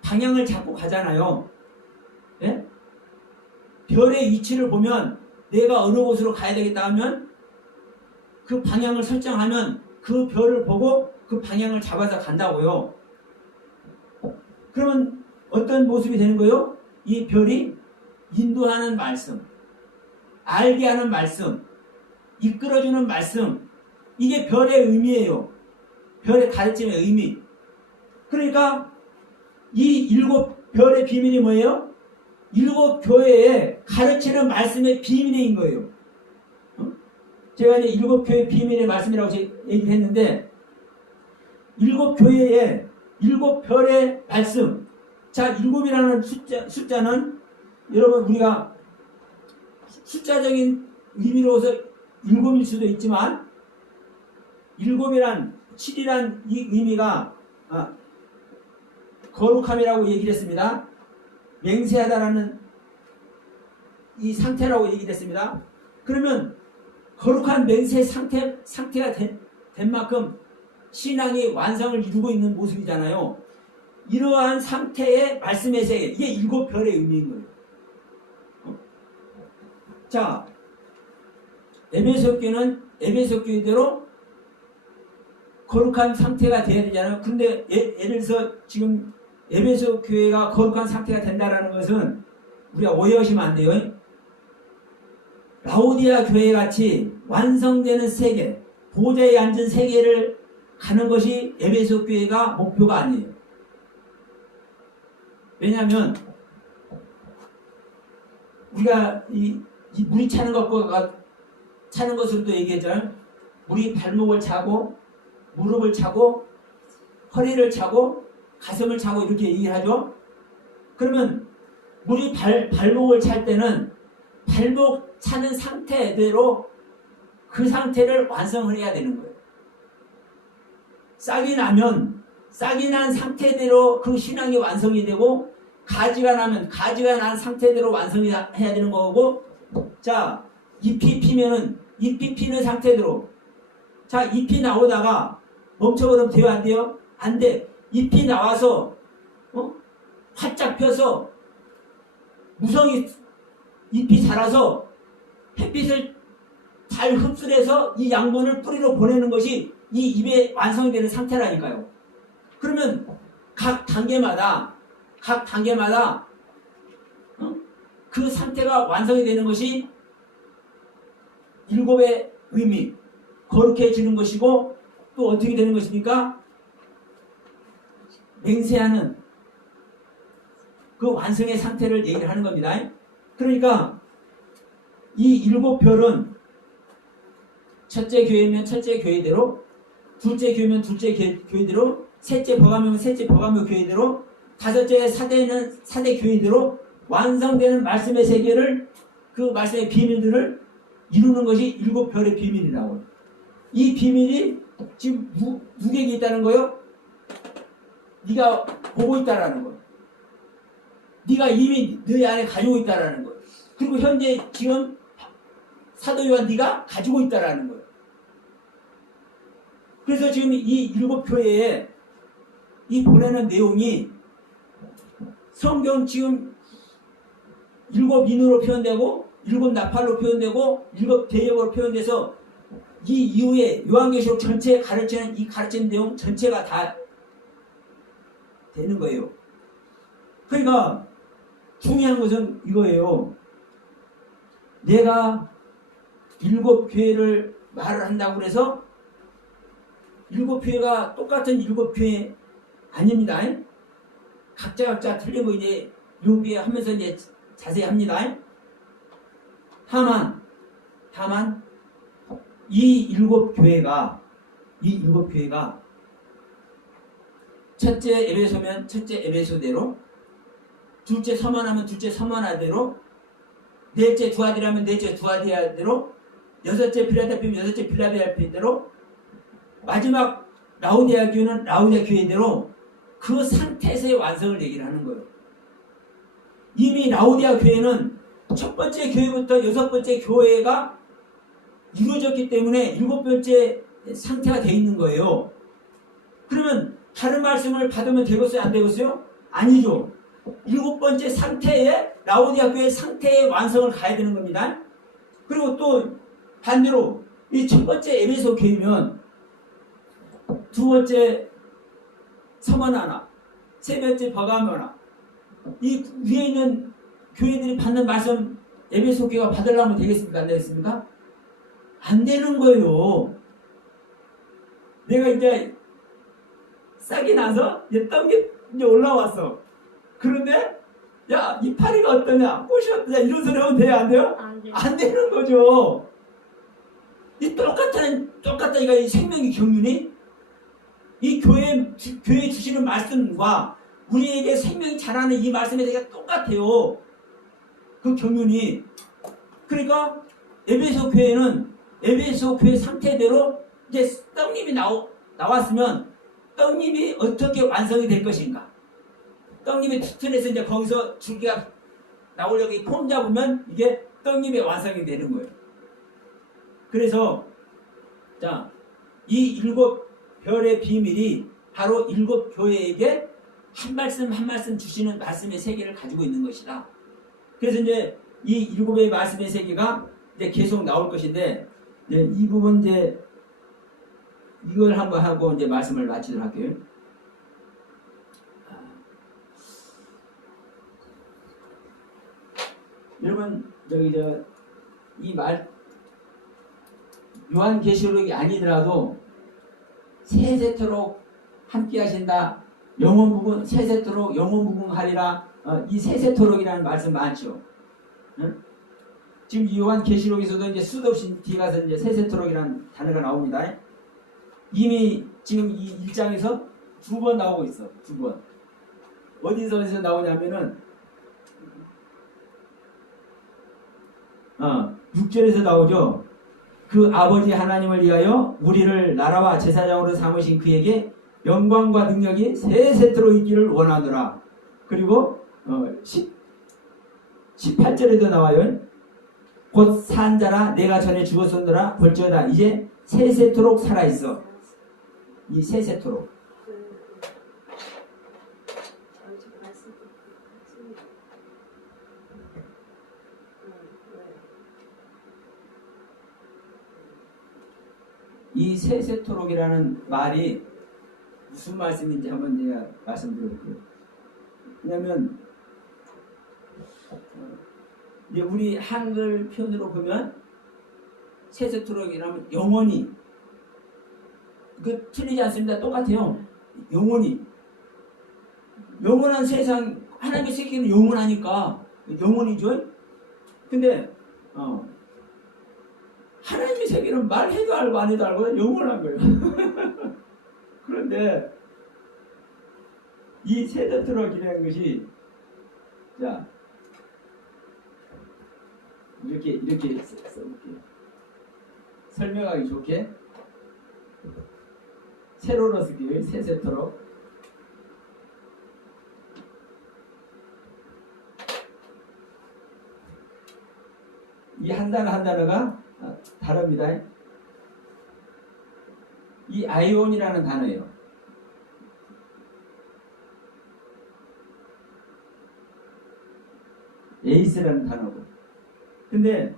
방향을 잡고 가잖아요. 예? 별의 위치를 보면 내가 어느 곳으로 가야 되겠다 하면 그 방향을 설정하면 그 별을 보고 그 방향을 잡아서 간다고요. 그러면 어떤 모습이 되는 거예요? 이 별이 인도하는 말씀, 알게 하는 말씀, 이끌어주는 말씀, 이게 별의 의미예요. 별의 가르침의 의미. 그러니까 이 7별의 비밀이 뭐예요? 7교회에 가르치는 말씀의 비밀인 거예요. 제가 이제 7교회 비밀의 말씀이라고 얘기를 했는데 7교회에 7별의 말씀. 자, 7이라는 숫자는 여러분 우리가 숫자적인 의미로서 7일 수도 있지만 7이란 이 의미가 거룩함이라고 얘기를 했습니다. 맹세하다라는 이 상태라고 얘기를 했습니다. 그러면 거룩한 맹세 상태가 된 만큼 신앙이 완성을 이루고 있는 모습이잖아요. 이러한 상태의 말씀의 세계, 이게 7별의 의미인 거예요. 자, 에베소 교회는 에베소 교회대로 거룩한 상태가 돼야 되잖아요. 근데 예를 들어서 지금 에베소 교회가 거룩한 상태가 된다는 것은 우리가 오해하시면 안 돼요. 라오디아 교회 같이 완성되는 세계, 보좌에 앉은 세계를 가는 것이 에베소 교회가 목표가 아니에요. 왜냐하면 우리가 이 물이 차는 것과 차는 것으로도 얘기했잖아요. 물이 발목을 차고 무릎을 차고 허리를 차고 가슴을 차고 이렇게 얘기를 하죠. 그러면 물이 발목을 찰 때는 발목 차는 상태대로 그 상태를 완성을 해야 되는 거예요. 싹이 나면 싹이 난 상태대로 그 신앙이 완성이 되고 가지가 나면 가지가 난 상태대로 완성이 해야 되는 거고, 자, 잎이 피면은 잎이 피는 상태대로, 자, 잎이 나오다가 멈춰버리면 돼요? 안 돼요? 안 돼. 잎이 나와서 활짝 펴서 무성이 잎이 자라서 햇빛을 잘 흡수해서 이 양분을 뿌리로 보내는 것이 이 잎의 완성이 되는 상태라니까요. 그러면 각 단계마다 그 상태가 완성이 되는 것이 7의 의미, 거룩해지는 것이고, 또 어떻게 되는 것입니까? 맹세하는 그 완성의 상태를 얘기를 하는 겁니다. 그러니까 이 7별은 첫째 교회면 첫째 교회대로, 둘째 교회면 둘째 교회대로, 셋째 버가면 셋째 버가며 교회대로, 다섯째 사대는 사대 교회대로 완성되는 말씀의 세계를, 그 말씀의 비밀들을 이루는 것이 7별의 비밀이라고. 이 비밀이 지금 누구에게 있다는 거예요? 네가 보고 있다라는 거예요. 네가 이미 너희 안에 가지고 있다라는 거예요. 그리고 현재 지금 사도 요한 네가 가지고 있다라는 거예요. 그래서 지금 이 7교회에 이 보내는 내용이 성경 지금 7인으로 표현되고 7나팔로 표현되고 7대역으로 표현돼서 이 이후에 요한계시록 전체에 가르치는 이 가르치는 내용 전체가 다 되는 거예요. 그러니까 중요한 것은 이거예요. 내가 7교회를 말을 한다고 해서 7교회가 똑같은 7교회 아닙니다. 각자 틀린 거 이제 여기에 하면서 이제 자세히 합니다. 다만 이 7교회가 첫째 에베소면 첫째 에베소대로, 둘째 서머나면 둘째 서머나대로, 넷째 두아디라면 넷째 두아디아대로, 여섯째 필라델피면 여섯째 필라델피아대로, 마지막 라오디아 교회는 라오디아 교회대로 그 상태에서의 완성을 얘기를 하는 거예요. 이미 라오디아 교회는 첫 번째 교회부터 여섯 번째 교회가 이루어졌기 때문에 7번째 상태가 되어 있는 거예요. 그러면 다른 말씀을 받으면 되겠어요? 안 되겠어요? 아니죠. 7번째 상태에 라오디아 교회 상태의 완성을 가야 되는 겁니다. 그리고 또 반대로 이 첫 번째 에베소 교회면 두 번째 서머나나 세 번째 버가모나 이 위에 있는 교회들이 받는 말씀 에베소 교회가 받으려면 되겠습니까? 안 되겠습니까? 안 되는 거예요. 내가 이제 싹이 나서 이제 떡이 이제 올라왔어. 그런데 야, 이 파리가 어떠냐? 꽃이 어떠냐? 이런 소리 하면 돼요? 안 돼요? 안 되는 거죠. 이 똑같다 이거 이 생명의 경륜이 이 교회에 주시는 말씀과 우리에게 생명이 자라는 이 말씀에 대해 똑같아요. 그 경륜이. 그러니까 에베소 교회는 에베소 교회 상태대로 이제 떡잎이 나왔으면 떡잎이 어떻게 완성이 될 것인가? 떡잎이 튼튼해서 이제 거기서 줄기가 나오려고 폼 잡으면 이게 떡잎의 완성이 되는 거예요. 그래서 자, 이 일곱 별의 비밀이 바로 일곱 교회에게 한 말씀 한 말씀 주시는 말씀의 세계를 가지고 있는 것이다. 그래서 이제 이 일곱의 말씀의 세계가 이제 계속 나올 것인데 이제 이 부분 이제 이걸 한번 하고 이제 말씀을 마치도록 할게요. 여러분 저기 이 요한계시록이 아니더라도 세세토록 함께 하신다. 영원무궁 세세토록 영원무궁하리라. 이 세세토록이라는 말씀 많죠. 응? 지금 이 요한계시록에서도 이제 수도 없이 뒤에 가서 이제 세세토록이라는 단어가 나옵니다. 이미 지금 이 1장에서 두 번 나오고 있어. 두 번. 어디서 나오냐면은 6절에서 나오죠. 그 아버지 하나님을 위하여 우리를 나라와 제사장으로 삼으신 그에게 영광과 능력이 세세토록 있기를 원하노라. 그리고 18절에도 나와요. 곧 산 자라 내가 전에 죽었었노라 볼지어다 이제 세세토록 살아있어. 이 세세토록. 이 세세토록이라는 말이 무슨 말씀인지 한번 제가 말씀드려볼게요. 왜냐하면 이제 우리 한글 표현으로 보면 세세토록이라면 영원히 그 틀리지 않습니다. 똑같아요. 영원히 영원한 세상 하나님의 세계는 영원하니까 영원이죠. 근데 하나님의 세계는 말해도 알고 안 해도 알고 영원한 거예요. 그런데 이 세세토록이라는 것이 자 이렇게 써볼게요. 설명하기 좋게 세로로 쓸게요. 세세토록. 이 한 단어 한 단어가 다릅니다. 이 아이온이라는 단어예요. 에이스라는 단어고. 근데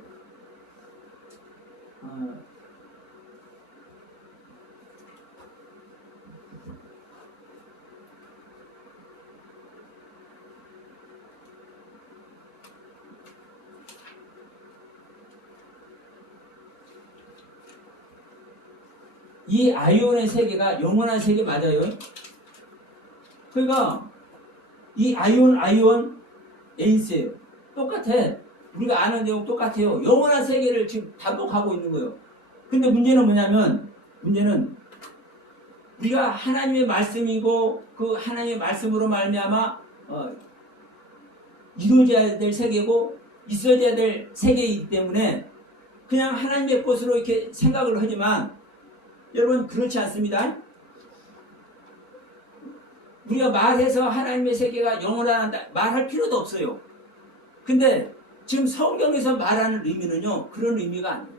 이 아이온의 세계가 영원한 세계 맞아요. 그러니까 이 아이온 에이스예요. 똑같아. 우리가 아는 내용 똑같아요. 영원한 세계를 지금 반복하고 있는 거예요. 근데 문제는 뭐냐면 문제는 우리가 하나님의 말씀이고 그 하나님의 말씀으로 말미암아 이루어져야 될 세계고 있어야 될 세계이기 때문에 그냥 하나님의 것으로 이렇게 생각을 하지만 여러분 그렇지 않습니다. 우리가 말해서 하나님의 세계가 영원하다 말할 필요도 없어요. 근데 지금 성경에서 말하는 의미는요 그런 의미가 아니에요.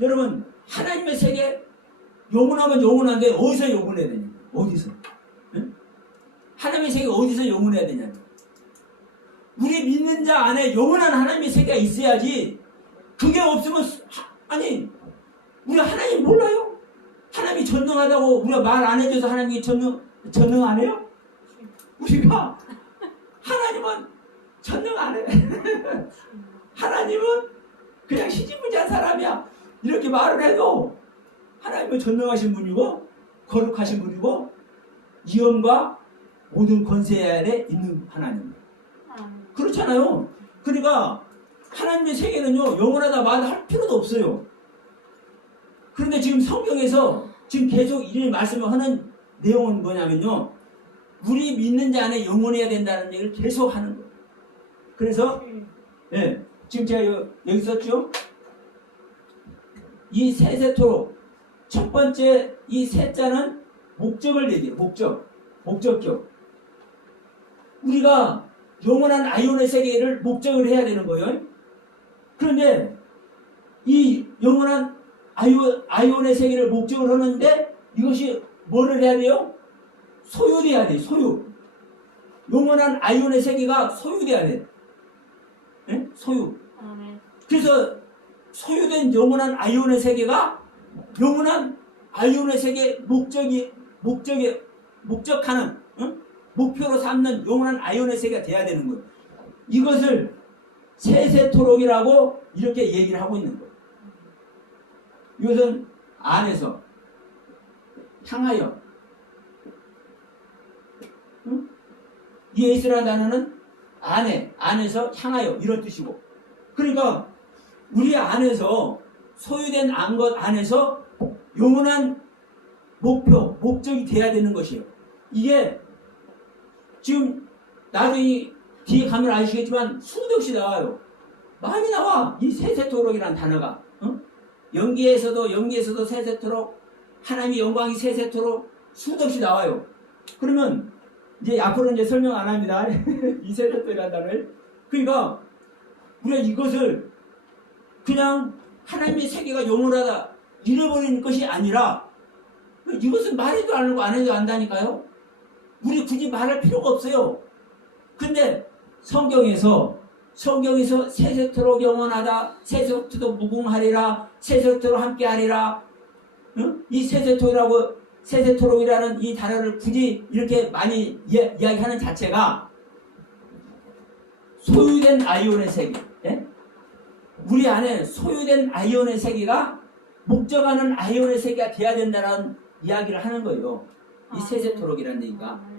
여러분 하나님의 세계 영원하면 영원한데 어디서 영원해야 되냐? 어디서? 응? 하나님의 세계 어디서 영원해야 되냐? 우리 믿는 자 안에 영원한 하나님의 세계가 있어야지. 그게 없으면 아니 우리 하나님 몰라요? 하나님이 전능하다고 우리가 말 안 해줘서 하나님이 전능 안 해요? 우리가 하나님은 전능 안 해. 하나님은 그냥 시지부지한 사람이야. 이렇게 말을 해도 하나님은 전능하신 분이고 거룩하신 분이고 위엄과 모든 권세 아래 있는 하나님. 그렇잖아요. 그러니까 하나님의 세계는요 영원하다 말할 필요도 없어요. 그런데 지금 성경에서 지금 계속 이 말씀을 하는 내용은 뭐냐면요, 우리 믿는 자 안에 영원해야 된다는 얘기를 계속 하는 거예요. 그래서 지금 제가 여기 썼죠. 이 세세토록 첫 번째 이 세자는 목적을 얘기해요. 목적격. 우리가 영원한 아이온의 세계를 목적을 해야 되는 거예요. 그런데 이 영원한 아이온의 세계를 목적을 하는데 이것이 뭐를 해야 돼요? 소유돼야 돼. 소유. 영원한 아이온의 세계가 소유돼야 돼. 네? 소유. 그래서 소유된 영원한 아이온의 세계가 영원한 아이온의 세계 목적하는 목표로 삼는 영원한 아이온의 세계가 돼야 되는 거예요. 이것을 세세토록이라고 이렇게 얘기를 하고 있는 거예요. 이것은 안에서 향하여 예수라는 단어는 안에서 향하여 이런 뜻이고, 그러니까 우리 안에서 소유된 것 안에서 영원한 목적이 돼야 되는 것이에요. 이게 지금 나중에 뒤에 가면 아시겠지만 수도 없이 나와요. 많이 나와. 이 세세토록이라는 단어가. 연기에서도 세세토록, 하나님의 영광이 세세토록 수도 없이 나와요. 그러면 이제 앞으로 이제 설명 안 합니다. 이 세세토록이라는 단어를. 그러니까 우리가 이것을 그냥 하나님의 세계가 영원하다 잃어버리는 것이 아니라, 이것은 말해도 안 하고 안 해도 안다니까요. 우리 굳이 말할 필요가 없어요. 근데 성경에서 세세토록 영원하다, 세세토록 무궁하리라, 세세토록 함께하리라, 이 세세토록이라는 이 단어를 굳이 이렇게 많이 이야기하는 자체가 소유된 아이온의 세계, 우리 안에 소유된 아이온의 세계가 목적하는 아이온의 세계가 돼야 된다는 이야기를 하는 거예요. 이 세세토록이라는 얘기가.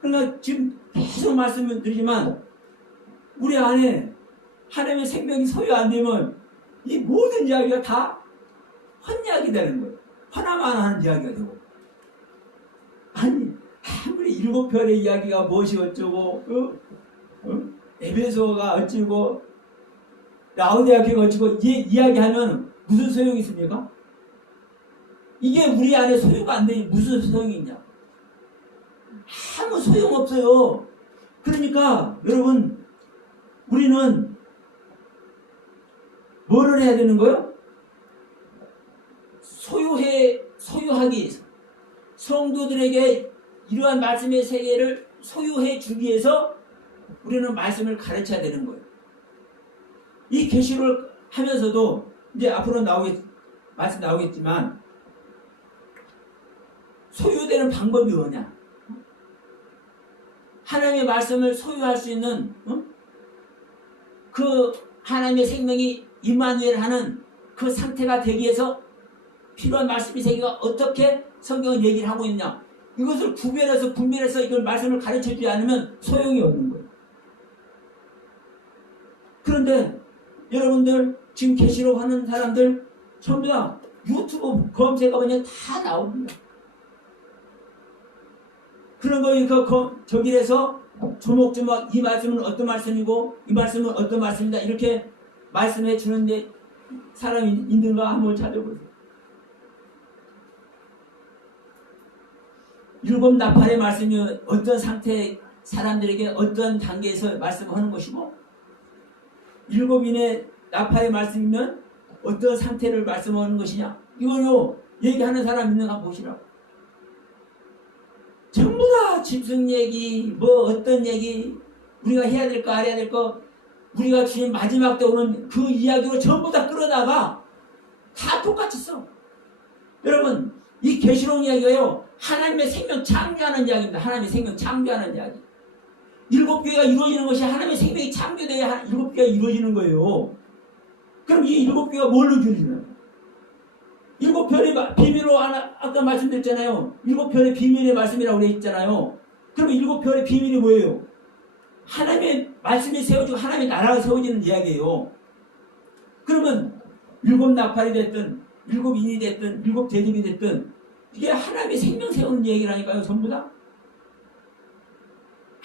그러니까 지금 계속 말씀을 드리지만 우리 안에 하나님의 생명이 소유 안 되면 이 모든 이야기가 다 헛이야기 되는 거예요. 하나만 하는 이야기가 되고. 아니 아무리 7편의 이야기가 무엇이 어쩌고 에베소가 어찌고 라오디아교가 어찌고 이야기하면 무슨 소용이 있습니까? 이게 우리 안에 소유가 안 되니 무슨 소용이 있냐? 아무 소용없어요. 그러니까 여러분, 우리는 뭐를 해야 되는 거예요? 소유하기 위해서, 성도들에게 이러한 말씀의 세계를 소유해 주기 위해서 우리는 말씀을 가르쳐야 되는 거예요. 이 계시를 하면서도 이제 앞으로 말씀 나오겠지만 소유되는 방법이 뭐냐? 하나님의 말씀을 소유할 수 있는 그 하나님의 생명이 임마누엘 하는 그 상태가 되기 위해서 필요한 말씀의 세계가 어떻게 성경은 얘기를 하고 있냐? 이것을 분별해서 이걸 말씀을 가르쳐주지 않으면 소용이 없는 거예요. 그런데 여러분들 지금 계시록 하는 사람들 전부 다 유튜브 검색하면 다 나옵니다. 그런 거 저길에서 조목조목 이 말씀은 어떤 말씀이고 이 말씀은 어떤 말씀이다 이렇게 말씀해 주는데 사람이 있는가 한번 찾아보세요. 7 나팔의 말씀이 어떤 상태의 사람들에게 어떤 단계에서 말씀하는 것이고 7인의 나팔의 말씀이면 어떤 상태를 말씀하는 것이냐, 이걸로 얘기하는 사람 있는가 보시라고. 전부 다 짐승 얘기, 뭐 어떤 얘기, 우리가 해야 될 거, 알아야 될 거, 우리가 주님 마지막 때 오는 그 이야기로 전부 다 끌어다가 다 똑같이 써. 여러분, 이 계시록 이야기가요, 하나님의 생명 창조하는 이야기입니다. 하나님의 생명 창조하는 이야기. 일곱 교회가 이루어지는 것이 하나님의 생명이 창조돼야 일곱 교회가 이루어지는 거예요. 그럼 이 일곱 교회가 뭘로 이루어지나요? 일곱 별의 비밀로 아까 말씀드렸잖아요. 일곱 별의 비밀의 말씀이라고 그랬잖아요. 그럼 일곱 별의 비밀이 뭐예요? 하나님의 말씀이 세워지고 하나님의 나라가 세워지는 이야기예요. 그러면 일곱 나팔이 됐든 일곱 인이 됐든 일곱 대접이 됐든 이게 하나님의 생명 세우는 얘기라니까요. 전부 다.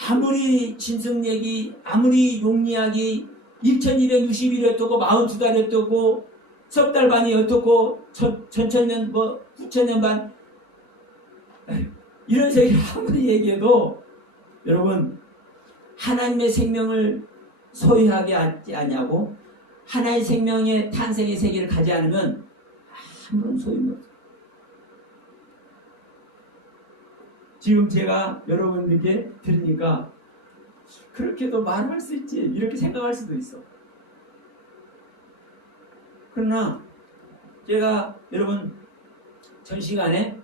아무리 진성 얘기, 아무리 용 이야기 1260일이 어떻고 42달이 어떻고 석 달 반이 어떻고 전천년 뭐 9천년 반 이런 세계를 아무리 얘기해도 여러분 하나님의 생명을 소유하게 하지 않냐고 하나의 생명의 탄생의 세계를 가지 않으면 아무런 소용이 없어요. 지금 제가 여러분들께 들으니까 그렇게도 말할 수 있지 이렇게 생각할 수도 있어. 그러나 제가 여러분 전 시간에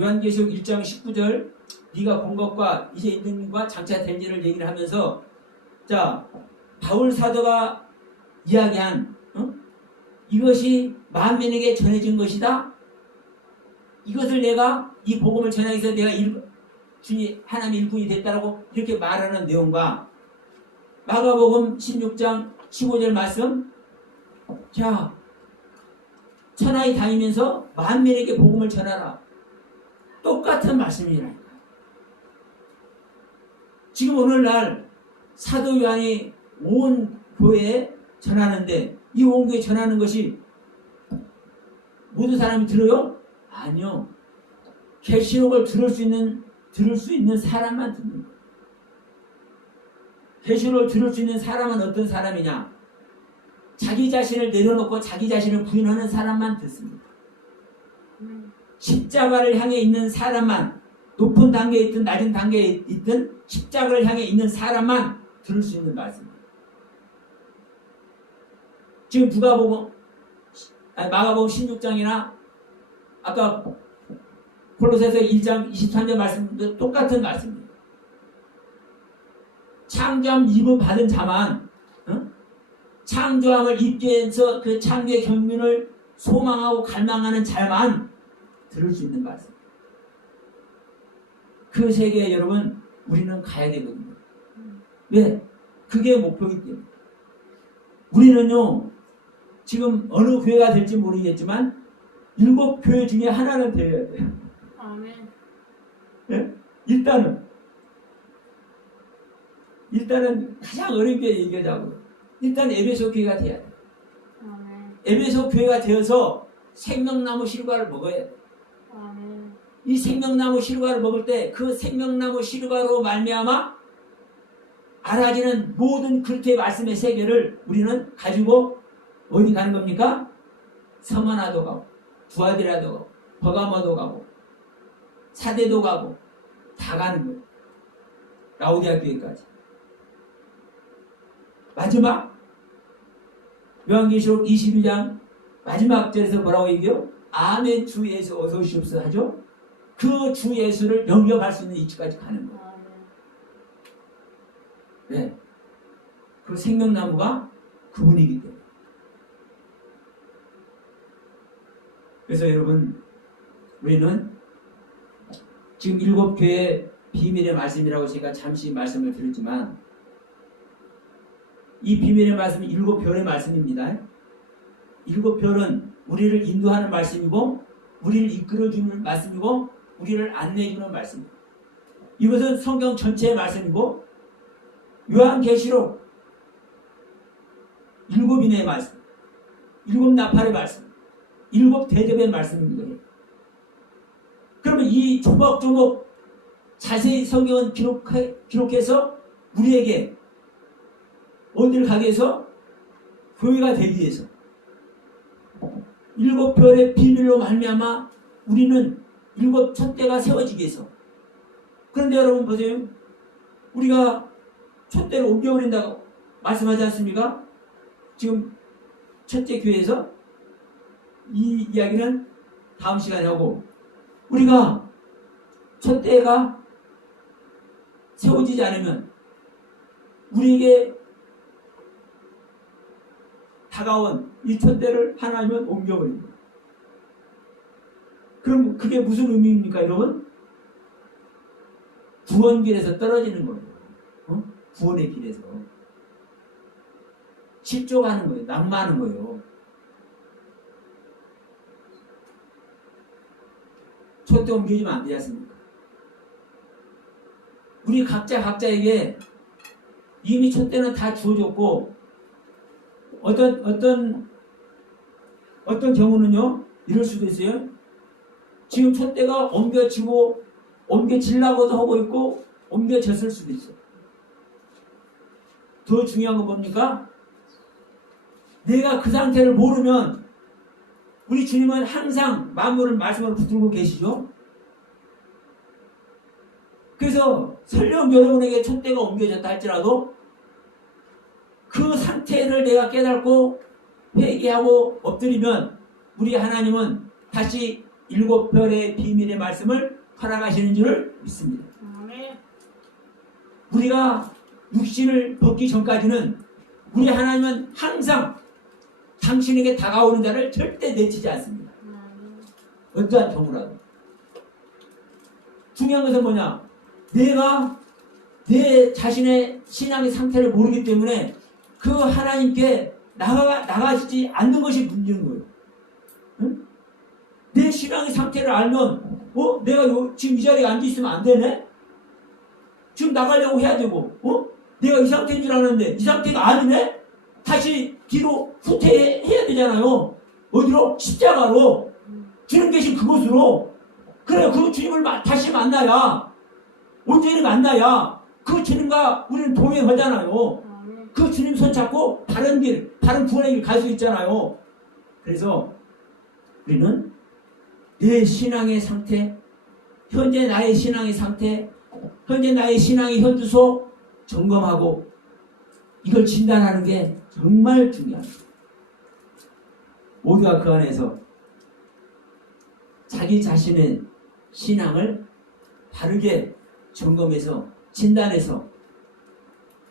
요한계시록 1장 19절 네가 본 것과 이제 있는 것과 장차 될 일을 얘기를 하면서 자 바울 사도가 이야기한 이것이 만민에게 전해진 것이다. 이것을 내가 이 복음을 전하기 위해서 내가 주님 하나님의 일꾼이 됐다라고 이렇게 말하는 내용과 마가복음 16장 15절 말씀 자 천하에 다니면서 만민에게 복음을 전하라. 똑같은 말씀이라니까. 지금 오늘날 사도 요한이 온 교회에 전하는데 이 온 교회에 전하는 것이 모든 사람이 들어요? 아니요. 계시록을 들을 수 있는 사람만 듣는 거예요. 계시록을 들을 수 있는 사람은 어떤 사람이냐? 자기 자신을 내려놓고 자기 자신을 부인하는 사람만 듣습니다. 십자가를 향해 있는 사람만, 높은 단계에 있든 낮은 단계에 있든 십자가를 향해 있는 사람만 들을 수 있는 말씀입니다. 지금 마가복음 16장이나 아까 골로새서 1장 23절 말씀도 똑같은 말씀입니다. 창조함 입음 받은 자만 창조함을 입게 해서 그 창조의 경륜을 소망하고 갈망하는 자만 들을 수 있는 말씀. 그 세계에 여러분 우리는 가야 되거든요. 왜? 그게 목표이기 때문에. 우리는요 지금 어느 교회가 될지 모르겠지만 7교회 중에 하나는 되어야 돼요. 아멘. 네? 일단은 가장 어렵게 얘기하자고. 일단 에베소 교회가 돼야 돼. 아멘. 에베소 교회가 되어서 생명나무 실과를 먹어야 돼. 아멘. 이 생명나무 실과를 먹을 때 그 생명나무 실과로 말미암아 알아지는 모든 그리스도의 말씀의 세계를 우리는 가지고 어디 가는 겁니까? 서머나도 가고 두아디라도 가고 버가모도 가고 사대도 가고 다 가는 거예요. 라오디아 교회까지. 마지막 요한계시록 21장 마지막 절에서 뭐라고 얘기해요? 아멘 주 예수 어서 오시옵소서 하죠. 그 주 예수를 영접할 수 있는 위치까지 가는 거예요. 아멘. 네. 그 생명나무가 그분이기 때문에. 그래서 여러분 우리는 지금 7교회 비밀의 말씀이라고 제가 잠시 말씀을 드렸지만 이 비밀의 말씀은 7별의 말씀입니다. 7별은 우리를 인도하는 말씀이고 우리를 이끌어주는 말씀이고 우리를 안내해주는 말씀입니다. 이것은 성경 전체의 말씀이고 요한계시록 7인의 말씀 7 나팔의 말씀 7 대접의 말씀입니다. 그러면 이 조목조목 자세히 성경은 기록해서 우리에게 어디를 가기 위해서? 교회가 되기 위해서 7별의 비밀로 말미암아 우리는 7 촛대가 세워지기 위해서. 그런데 여러분 보세요. 우리가 촛대를 옮겨버린다고 말씀하지 않습니까? 지금 첫째 교회에서 이 이야기는 다음 시간에 하고, 우리가 촛대가 세워지지 않으면 우리에게 다가온 이 촛대를 하나님은 옮겨버립니다. 그럼 그게 무슨 의미입니까, 여러분? 구원길에서 떨어지는 거예요. 구원의 길에서 실족하는 거예요. 낙마하는 거예요. 촛대 옮겨지면 안 되지 않습니까? 우리 각자에게 이미 촛대는 다 주어졌고, 어떤 경우는요, 이럴 수도 있어요. 지금 촛대가 옮겨지려고도 하고 있고, 옮겨졌을 수도 있어요. 더 중요한 건 뭡니까? 내가 그 상태를 모르면, 우리 주님은 항상 만물을 말씀으로 붙들고 계시죠? 그래서 설령 여러분에게 촛대가 옮겨졌다 할지라도 그 상태를 내가 깨닫고 회개하고 엎드리면 우리 하나님은 다시 7별의 비밀의 말씀을 허락하시는 줄을 믿습니다. 우리가 육신을 벗기 전까지는 우리 하나님은 항상 당신에게 다가오는 자를 절대 내치지 않습니다. 어떠한 경우라도. 중요한 것은 뭐냐? 내가 내 자신의 신앙의 상태를 모르기 때문에 그 하나님께 나가시지 않는 것이 문제인 거예요. 응? 내 신앙의 상태를 알면, 내가 지금 이 자리에 앉아있으면 안 되네? 지금 나가려고 해야 되고, 내가 이 상태인 줄 아는데 이 상태가 아니네? 다시 뒤로 후퇴해야 되잖아요. 어디로? 십자가로. 주님 계신 그곳으로. 그래, 그 주님을 다시 만나야, 온전히 만나야 그 주님과 우리는 동행하잖아요. 그 주님 손 잡고 다른 길, 다른 구원의 길 갈 수 있잖아요. 그래서 우리는 내 신앙의 상태, 현재 나의 신앙의 상태, 현재 나의 신앙의 현주소 점검하고 이걸 진단하는 게 정말 중요합니다. 모두가 그 안에서 자기 자신의 신앙을 바르게 점검해서 진단해서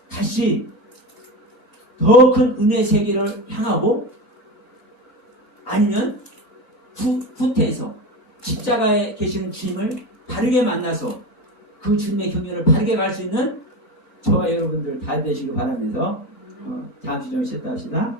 다시 더 큰 은혜 세계를 향하고, 아니면 후퇴해서 십자가에 계시는 주님을 바르게 만나서 그 주님의 경륜을 바르게 갈 수 있는 저와 여러분들 다 되시길 바라면서 잠시 좀 쉬었다 합시다.